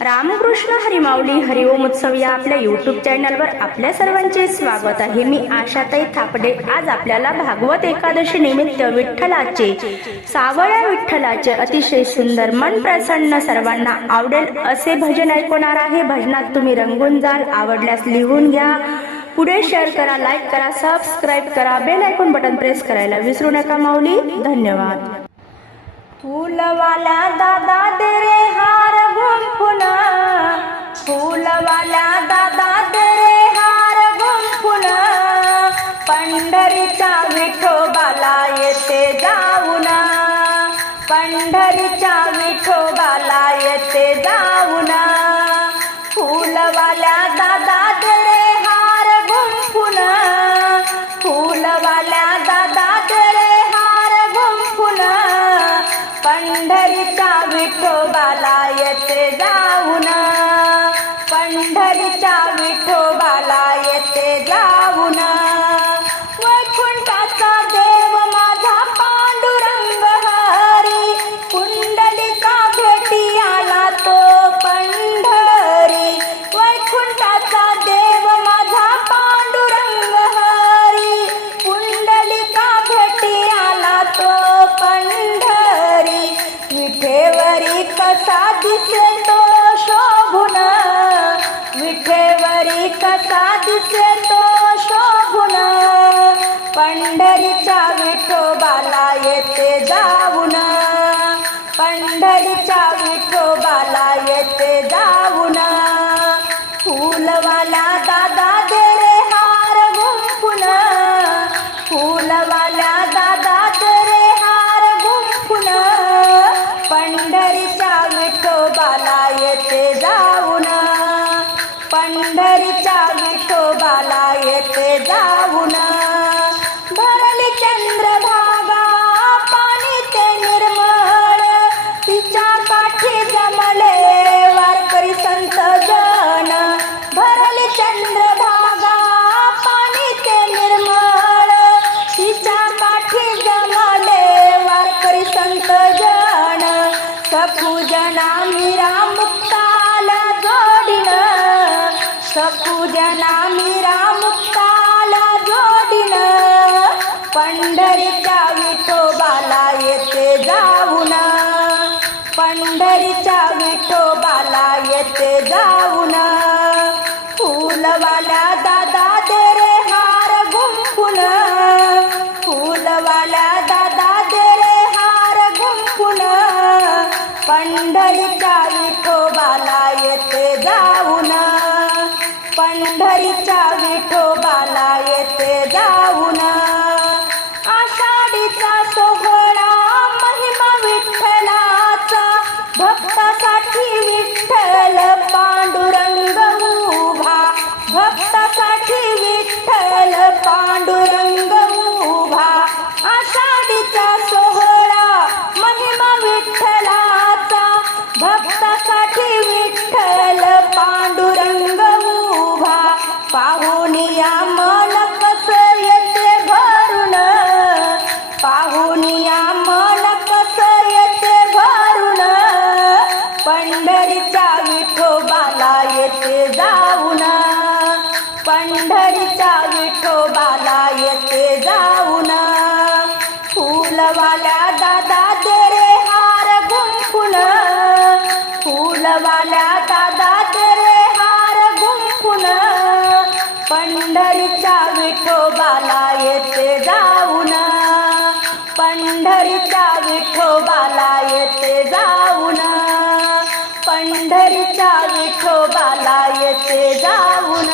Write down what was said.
रामकृष्ण हरिमाऊली हरिओम उत्सव या आपल्या यूट्यूब चॅनलवर आपल्या सर्वांचे स्वागत आहे। मी आशाताई थापडे। आज आपल्याला भागवत एकादशी निमित्त विठ्ठलाचे सावळ्या विठ्ठलाचे अतिशय सुंदर मन प्रसन्न सर्वांना आवडेल असे भजन ऐकवणार आहे। भजनात तुम्ही रंगून जाल। आवडल्यास लिहून घ्या, पुढे शेअर करा, लाईक करा, सबस्क्राईब करा, बेल आयकॉन बटन प्रेस करायला विसरू नका। माऊली धन्यवाद। फूलवाला दादा दे रे हार गुंफून, फूलवाला दादा दे रे हार गुंफून, पंढरीच्या विठोबाला येते जाऊन, पंढरीच्या विठोबाला येते जाऊन। फूलवाला दादा दे रे हार गुंफून, फूलवाला दादा दे रे हार गुंफून, पंढरीच्या विठोबाला येते जाऊन, पंढरीच्या विठोबाला येते जाऊन। वैकुंठाचा देव माझा पांडुरंग हरी, कुंडलिका भेटी आला तो पंढरी। वैकुंठाचा देव माझा पांडुरंग हरी, कुंडलिका भेटी आला तो पंढरी। विठेवरी कसा दिसे तो शोभून, विठेवरी कसा दिसे तो शोभून, पंढरीच्या विठोबाला येते जाऊन, पंढरीच्या विठोबाला येते जाऊन। फूलवाला दादा दे रे हार गुंफून, फूलवाला दादा दे रे हार गुंफून, पंढरीच्या विठोबाला येते जाऊन, पंढरीच्या विठोबाला येते जाऊन। भरली चंद्रभागा पाणी ते निर्मळ, तिच्या काठी जमले वारकरी संत जन। भरली चंद्रभागा पाणी ते निर्मळ, तिच्या काठी जमले वारकरी संत जन। सपूजना मीरा मुक्ताला जोडीन, सपूजना मीरा मुक्ताला जोडीन, पंढरीच्या विठोबाला येते जाऊन, पंढरीच्या विठोबाला येते जाऊन। फूलवाला दादा दे रे हार गुंफून, फूलवाला दादा दे रे हार गुंफून, पंढरीच्या विठोबाला येते जाऊन, पंढरीच्या विठोबाला येते जाऊन। आषाढीचा सोहळा महिमा विठ्ठलाचा, भक्तासाठी विठ्ठल पांडुरंग उभा, भक्तासाठी विठ्ठल पांडुरंग उभा। आषाढीचा सोहळा महिमा विठ्ठलाचा, भक्तासाठी विठ्ठल पांडुरंग उभा। पाहुनिया मन कसं येते भरून, पाहुनिया मन कसं येते भरून, पंढरीच्या विठोबाला येते जाऊन, पंढरीच्या विठोबाला येते जाऊन। फूलवाला दादा दे रे हार गुंफून, फूलवाला दादा दे रे हार गुंफून, पंढरीच्या विठोबाला येते जाऊन, पंढरीच्या विठोबाला येते जाऊन, पंढरीच्या विठोबाला येते जाऊन।